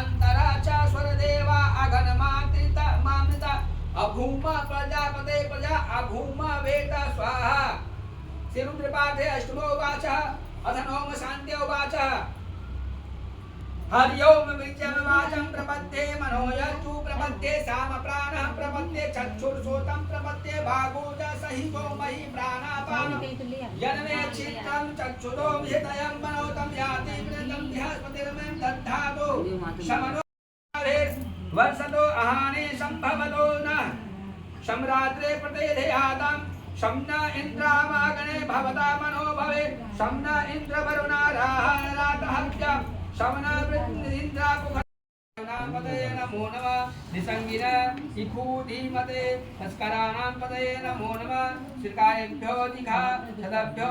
अंतराचा स्वरदेवा अघनमात्रिता मामृता अभूमा प्रजापते प्रजा अभूमा वेता स्वाहा श्रीरुद्रपाठे अष्टमो वाचः अथ नवम शान्त्यो वाचः हरि ओम विद्यम वाचं प्रपद्ये मनोयस्तु प्रपद्ये साम प्राणः प्रपद्ये चक्षुर्श्रोतं प्रपद्ये भागो च सहितो महि प्राणापान यन्मे चित्तं चक्षुरो विहितयं मनोतं याति वृतं बृहस्पतिर्में दद्धातो शमनो वर्षतो अहानि सम्भवतो नः सम्रात्रे प्रतिदेहातं शम्न इन्द्रामागणे भवता मनो भवे शम्न इन्द्रवरुणा रातहत्या शमना वृत्तिन्द्रा पतये नमो नमः निसंगिन इखूधीमते तस्कराणां पतये नमो नमः श्रीकायेभ्यो दिखा सदभ्यो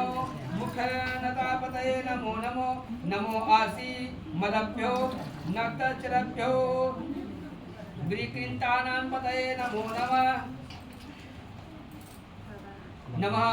मुखनतापतये नमो नमो नमो आसी मदभ्यो नक्तचरभ्यो विकृन्तानां पतये नमो नमः नमः।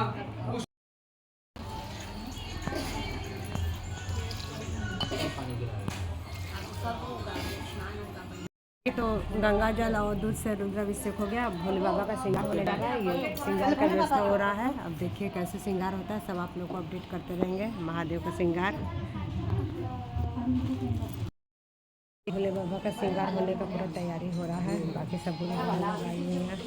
तो गंगा जल और दूध से रुद्राभिषेक हो गया। अब भोले बाबा का श्रृंगार होने लगा है। ये श्रृंगार का व्यवस्था हो रहा है। अब देखिए कैसे श्रृंगार होता है, सब आप लोग को अपडेट करते रहेंगे। महादेव का श्रृंगार, भोले बाबा का श्रृंगार होने का पूरा तैयारी हो रहा है। बाकी सब लोग लगाई हुई हैं।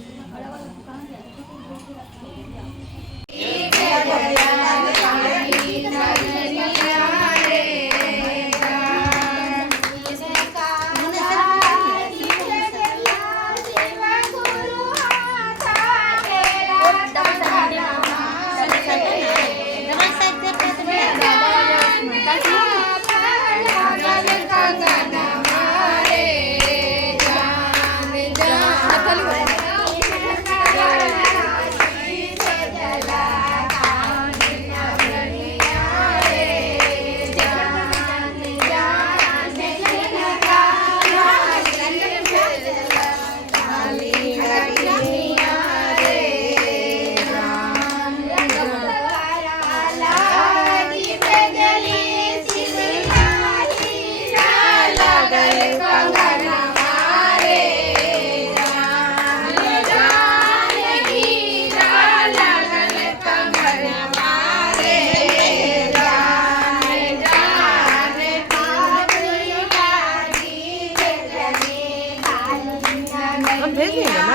भेज देंगे